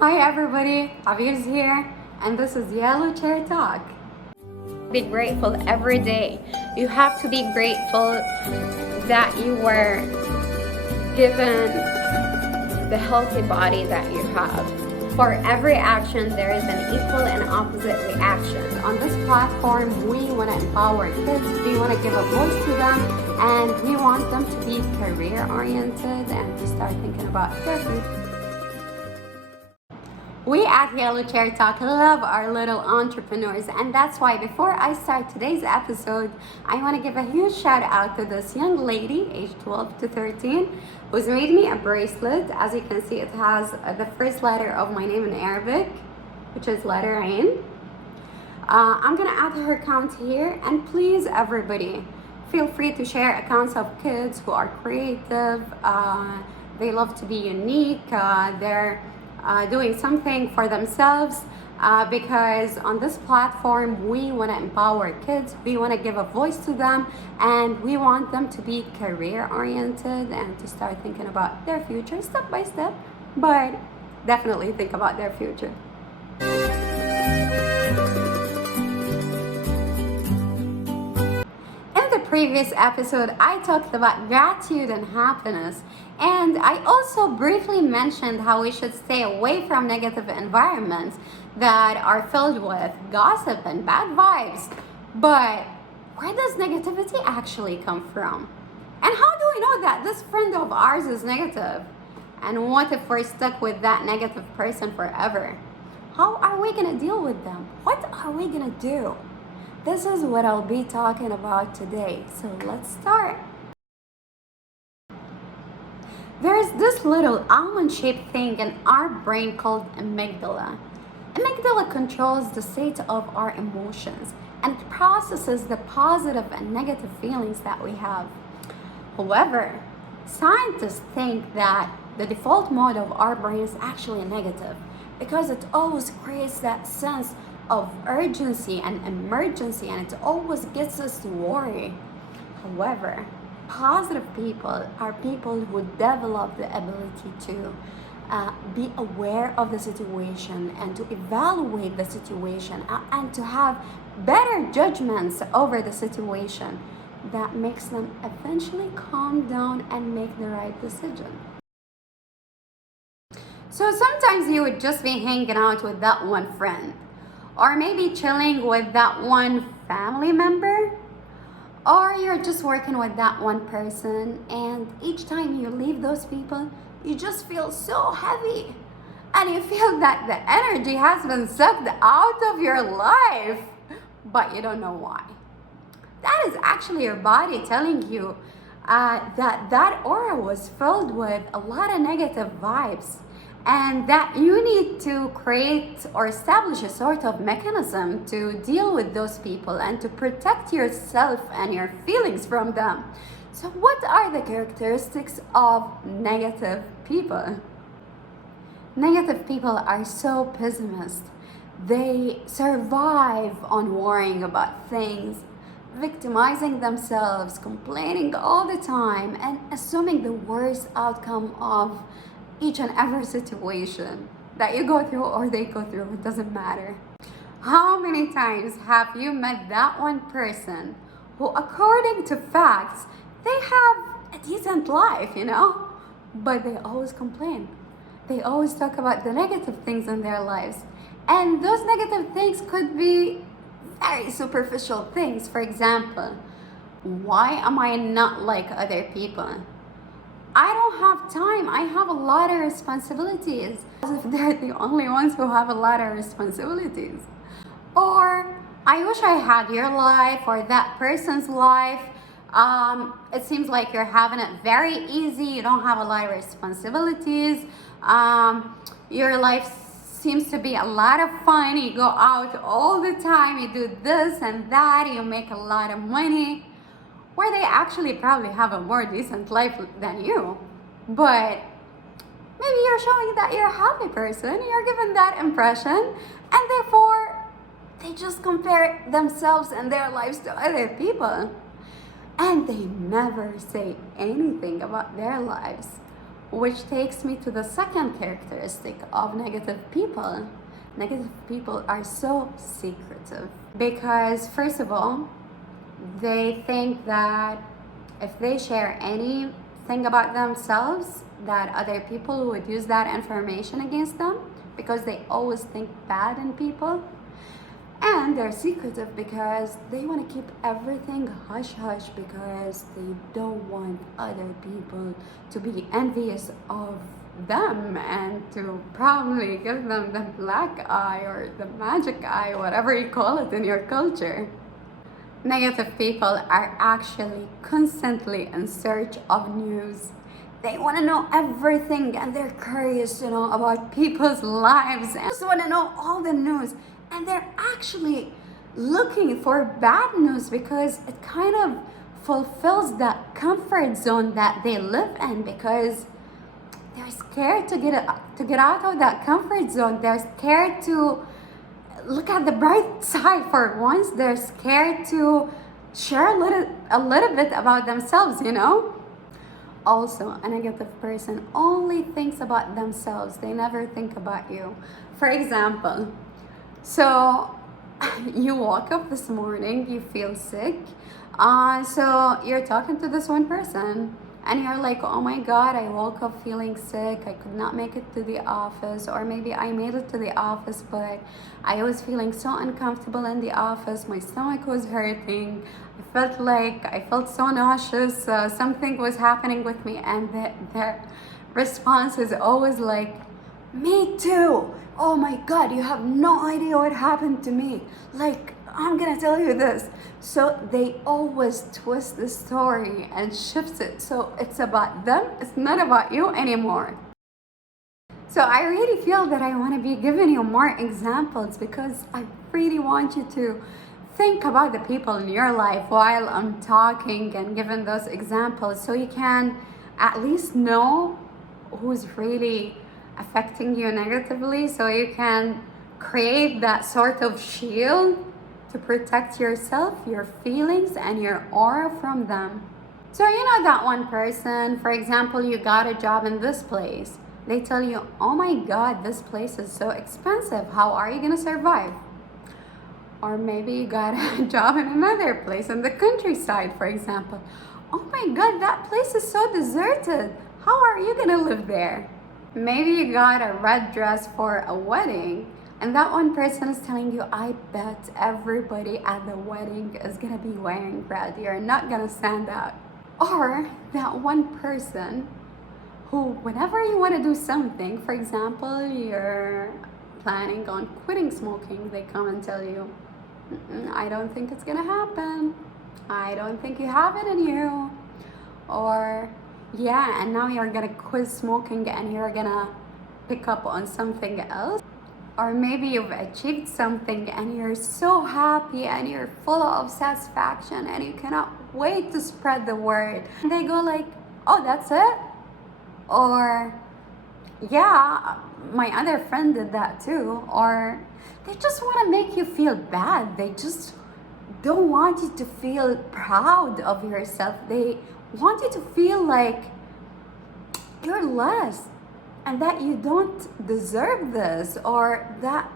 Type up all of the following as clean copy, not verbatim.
Hi everybody, Javier's here, and this is Yellow Chair Talk. Be grateful every day. You have to be grateful that you were given the healthy body that you have. For every action, there is an equal and opposite reaction. On this platform, we want to empower kids, we want to give a voice to them, and we want them to be career-oriented and to start thinking about their future. We at Yellow Chair Talk love our little entrepreneurs, and that's why before I start today's episode, I want to give a huge shout out to this young lady, aged 12 to 13, who's made me a bracelet. As you can see, it has the first letter of my name in Arabic, which is letter Ain. I'm gonna add her account here, and please, everybody, feel free to share accounts of kids who are creative. They love to be unique. They're doing something for themselves because on this platform we want to empower kids, we want to give a voice to them, and we want them to be career oriented and to start thinking about their future step by step, but definitely think about their future. In the previous episode, I talked about gratitude and happiness, and I also briefly mentioned how we should stay away from negative environments that are filled with gossip and bad vibes. But where does negativity actually come from? And how do we know that this friend of ours is negative? And what if we're stuck with that negative person forever? How are we gonna deal with them? What are we gonna do? This is what I'll be talking about today. So let's start. There's this little almond-shaped thing in our brain called amygdala. Amygdala controls the state of our emotions and processes the positive and negative feelings that we have. However, scientists think that the default mode of our brain is actually negative because it always creates that sense of urgency and emergency, and it always gets us to worry. However, positive people are people who develop the ability to be aware of the situation and to evaluate the situation and to have better judgments over the situation that makes them eventually calm down and make the right decision. So sometimes you would just be hanging out with that one friend, or maybe chilling with that one family member, or you're just working with that one person, and each time you leave those people, you just feel so heavy, and you feel that the energy has been sucked out of your life, but you don't know why. That is actually your body telling you that aura was filled with a lot of negative vibes, and that you need to create or establish a sort of mechanism to deal with those people and to protect yourself and your feelings from them. So what are the characteristics of negative people? Negative people are so pessimist. They survive on worrying about things, victimizing themselves, complaining all the time, and assuming the worst outcome of each and every situation that you go through or they go through. It doesn't matter. How many times have you met that one person who, according to facts, they have a decent life, but they always complain. They always talk about the negative things in their lives, and those negative things could be very superficial things. For example, why am I not like other people? I don't have time. I have a lot of responsibilities. As if they're the only ones who have a lot of responsibilities. Or, I wish I had your life or that person's life. It seems like you're having it very easy. You don't have a lot of responsibilities. Your life seems to be a lot of fun. You go out all the time. You do this and that. You make a lot of money. Where they actually probably have a more decent life than you. But maybe you're showing that you're a happy person, you're given that impression, and therefore they just compare themselves and their lives to other people. And they never say anything about their lives. Which takes me to the second characteristic of negative people. Negative people are so secretive because, first of all, they think that if they share anything about themselves, that other people would use that information against them because they always think bad in people. And they're secretive because they want to keep everything hush hush because they don't want other people to be envious of them and to probably give them the black eye or the magic eye, whatever you call it in your culture. Negative people are actually constantly in search of news. They want to know everything and they're curious to know about people's lives and just want to know all the news. And they're actually looking for bad news because it kind of fulfills that comfort zone that they live in because they're scared to get out of that comfort zone. They're scared to look at the bright side for once. They're scared to share a little bit about themselves, you know? Also, a negative person only thinks about themselves. They never think about you. For example, so you woke up this morning, you feel sick. So you're talking to this one person and you're like, oh my God, I woke up feeling sick. I could not make it to the office, or maybe I made it to the office, but I was feeling so uncomfortable in the office. My stomach was hurting. I felt so nauseous. Something was happening with me, and their response is always like, me too. Oh my God, you have no idea what happened to me. Like, I'm gonna tell you this. So they always twist the story and shifts it. So it's about them, it's not about you anymore. So I really feel that I want to be giving you more examples because I really want you to think about the people in your life while I'm talking and giving those examples so you can at least know who's really affecting you negatively, so you can create that sort of shield to protect yourself, your feelings, and your aura from them. So you know that one person, for example, you got a job in this place. They tell you, oh my God, this place is so expensive. How are you gonna survive? Or maybe you got a job in another place in the countryside, for example. Oh my God, that place is so deserted. How are you gonna live there? Maybe you got a red dress for a wedding, and that one person is telling you, I bet everybody at the wedding is gonna be wearing red. You're not gonna stand out. Or that one person who, whenever you want to do something, for example, you're planning on quitting smoking, they come and tell you, I don't think it's gonna happen. I don't think you have it in you. Or yeah, and now you're gonna quit smoking and you're gonna pick up on something else. Or maybe you've achieved something and you're so happy and you're full of satisfaction and you cannot wait to spread the word. And they go like, oh, that's it? Or yeah, my other friend did that too. Or they just want to make you feel bad. They just don't want you to feel proud of yourself. They want you to feel like you're less and that you don't deserve this, or that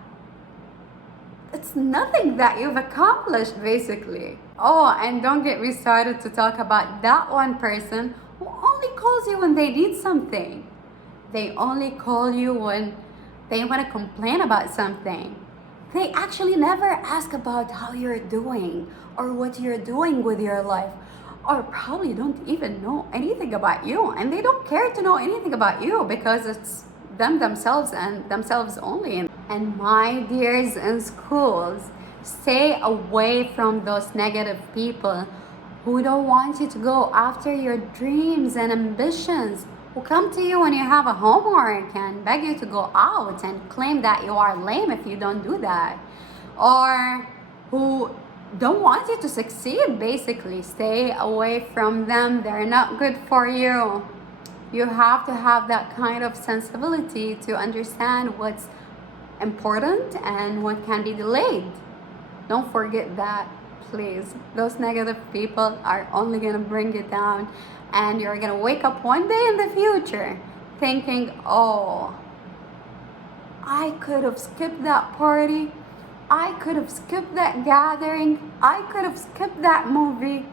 it's nothing that you've accomplished, basically. Oh, and don't get me started to talk about that one person who only calls you when they need something. They only call you when they want to complain about something. They actually never ask about how you're doing or what you're doing with your life, or probably don't even know anything about you, and they don't care to know anything about you because it's themselves and themselves only. And my dears in schools, stay away from those negative people who don't want you to go after your dreams and ambitions, who come to you when you have a homework and beg you to go out and claim that you are lame if you don't do that, or who don't want you to succeed. Basically, stay away from them. They're not good for you. You have to have that kind of sensibility to understand what's important and what can be delayed. Don't forget that, please. Those negative people are only gonna bring you down, and you're gonna wake up one day in the future thinking, oh, I could have skipped that party, I could have skipped that gathering, I could have skipped that movie,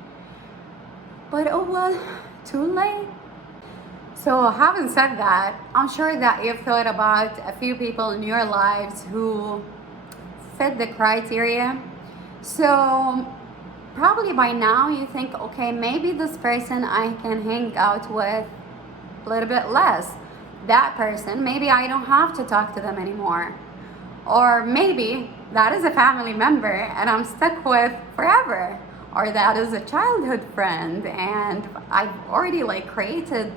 but oh well, too late. So having said that, I'm sure that you've thought about a few people in your lives who fit the criteria. So probably by now you think, okay, maybe this person I can hang out with a little bit less. That person, maybe I don't have to talk to them anymore. Or maybe that is a family member and I'm stuck with forever. Or that is a childhood friend and I've already created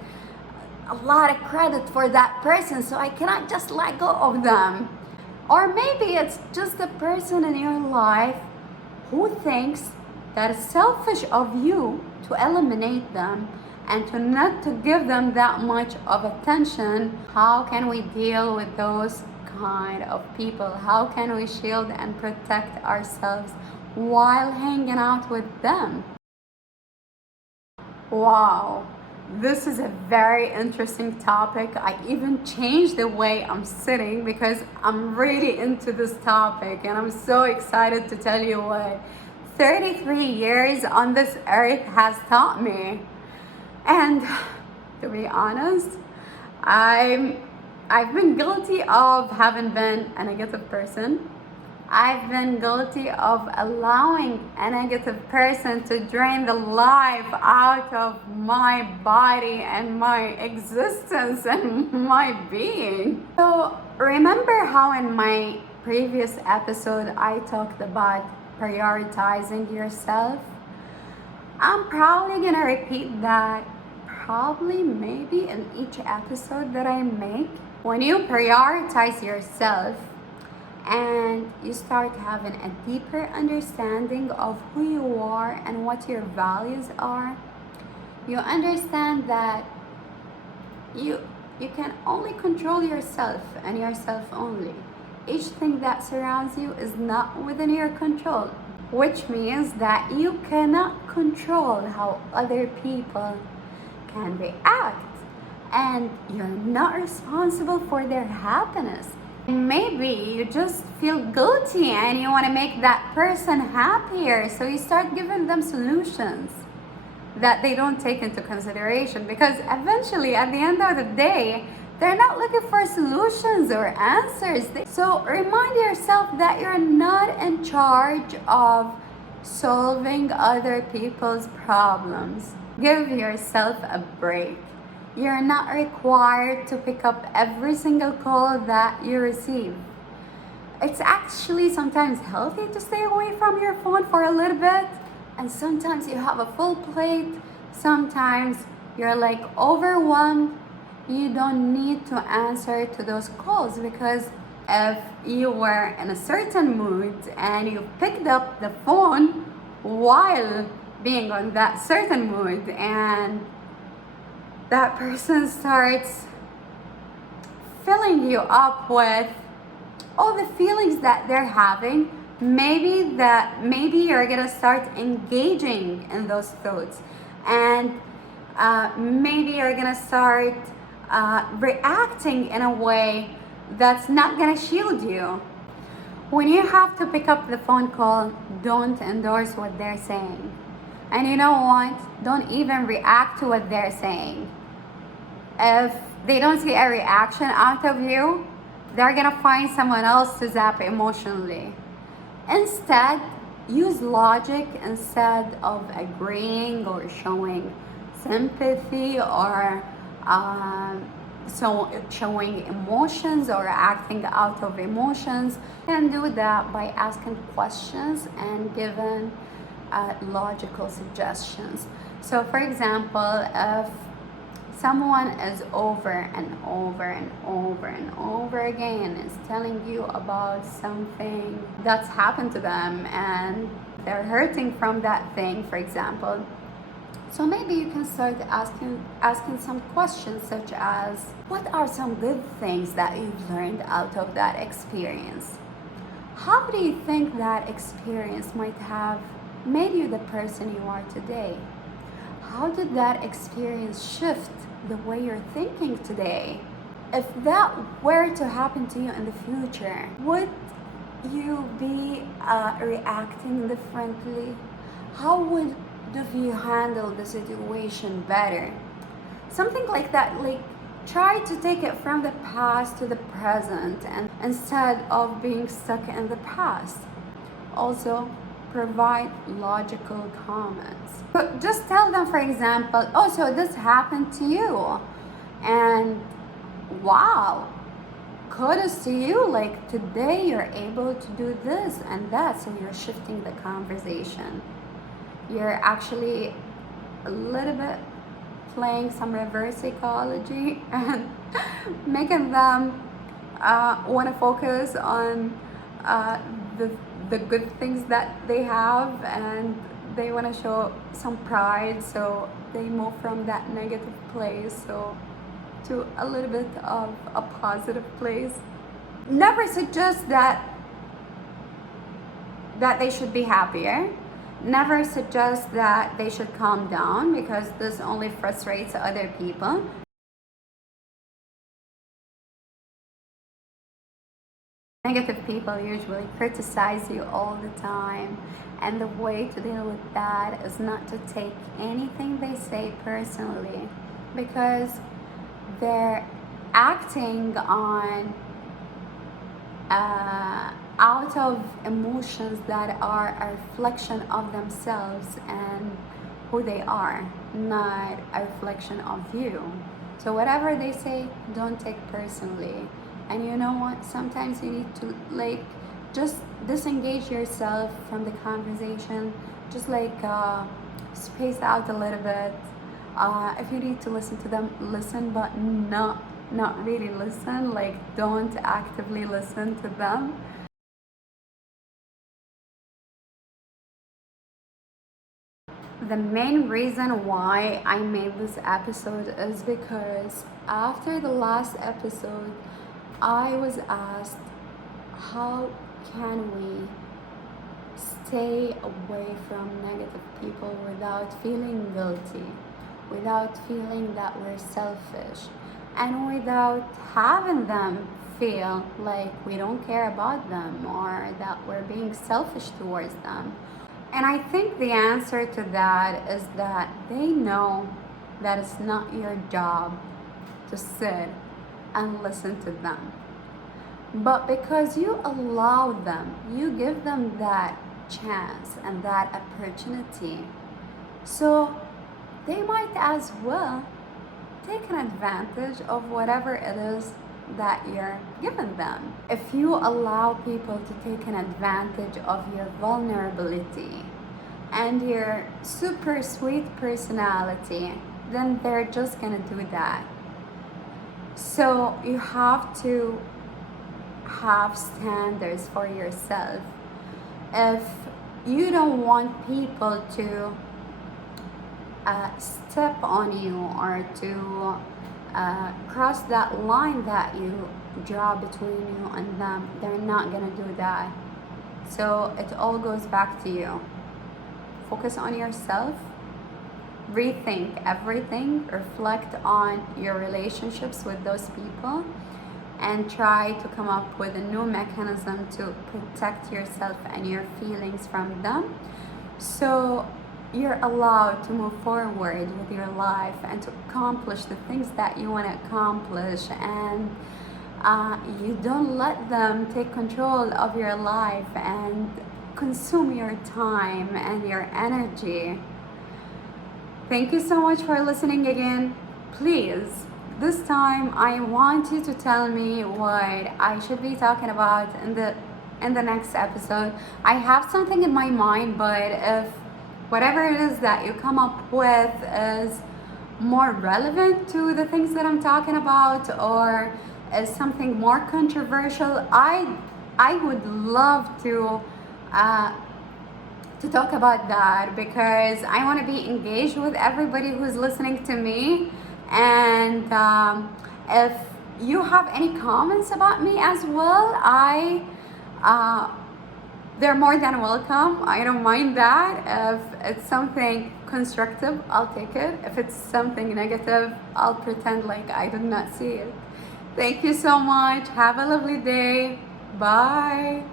a lot of credit for that person, so I cannot just let go of them. Or maybe it's just a person in your life who thinks that it's selfish of you to eliminate them and to not to give them that much of attention. How can we deal with those kind of people? How can we shield and protect ourselves while hanging out with them? Wow, this is a very interesting topic. I even changed the way I'm sitting because I'm really into this topic and I'm so excited to tell you what 33 years on this earth has taught me. And to be honest, I've been guilty of having been a negative person. I've been guilty of allowing a negative person to drain the life out of my body and my existence and my being. So remember how in my previous episode I talked about prioritizing yourself? I'm probably gonna repeat that maybe in each episode that I make. When you prioritize yourself and you start having a deeper understanding of who you are and what your values are, you understand that you can only control yourself and yourself only. Each thing that surrounds you is not within your control, which means that you cannot control how other people can react, and you're not responsible for their happiness. Maybe you just feel guilty and you want to make that person happier, so you start giving them solutions that they don't take into consideration, because eventually at the end of the day they're not looking for solutions or answers. So remind yourself that you're not in charge of solving other people's problems. Give yourself a break. You're not required to pick up every single call that you receive. It's actually sometimes healthy to stay away from your phone for a little bit. And sometimes you have a full plate. Sometimes you're overwhelmed. You don't need to answer to those calls, because if you were in a certain mood and you picked up the phone while being on that certain mood and that person starts filling you up with all the feelings that they're having, maybe you're gonna start engaging in those thoughts, and maybe you're gonna start reacting in a way that's not gonna shield you. When you have to pick up the phone call, don't endorse what they're saying. And you know what? Don't even react to what they're saying. If they don't see a reaction out of you, they're gonna find someone else to zap emotionally. Instead, use logic instead of agreeing or showing sympathy or showing emotions or acting out of emotions. You can do that by asking questions and giving logical suggestions. So for example, if someone is over and over and over and over again is telling you about something that's happened to them and they're hurting from that thing, for example, so maybe you can start asking some questions such as, what are some good things that you've learned out of that experience? How do you think that experience might have made you the person you are today? how did that experience shift the way you're thinking today? If that were to happen to you in the future, would you be reacting differently? How would you handle the situation better? Something like that, like try to take it from the past to the present and instead of being stuck in the past. Also, provide logical comments. But just tell them, for example, oh, so this happened to you. And wow, kudos to you, like today you're able to do this and that. So you're shifting the conversation. You're actually a little bit playing some reverse psychology and making them want to focus on the good things that they have, and they want to show some pride, so they move from that negative place to a little bit of a positive place. Never suggest that they should be happier. Never suggest that they should calm down, because this only frustrates other people. Negative people usually criticize you all the time, and the way to deal with that is not to take anything they say personally, because they're acting on out of emotions that are a reflection of themselves and who they are, not a reflection of you. So whatever they say, don't take personally. And you know what? Sometimes you need to like just disengage yourself from the conversation. Just like space out a little bit. If you need to listen to them, listen, but not really listen. Like, don't actively listen to them. The main reason why I made this episode is because after the last episode, I was asked, how can we stay away from negative people without feeling guilty, without feeling that we're selfish, and without having them feel like we don't care about them or that we're being selfish towards them. And I think the answer to that is that they know that it's not your job to sit and listen to them. But because you allow them, you give them that chance and that opportunity, so they might as well take an advantage of whatever it is that you're giving them. If you allow people to take an advantage of your vulnerability and your super sweet personality, then they're just gonna do that. So you have to have standards for yourself. If you don't want people to step on you or to cross that line that you draw between you and them, they're not gonna do that. So it all goes back to you. Focus on yourself, rethink everything, reflect on your relationships with those people, and try to come up with a new mechanism to protect yourself and your feelings from them, so you're allowed to move forward with your life and to accomplish the things that you want to accomplish, and you don't let them take control of your life and consume your time and your energy. Thank you so much for listening again. Please, this time I want you to tell me what I should be talking about in the next episode. I have something in my mind, but if whatever it is that you come up with is more relevant to the things that I'm talking about, or is something more controversial, I would love to talk about that, because I want to be engaged with everybody who's listening to me. And if you have any comments about me as well, I they're more than welcome. I don't mind that. If it's something constructive, I'll take it. If it's something negative, I'll pretend like I did not see it. Thank you so much. Have a lovely day. Bye.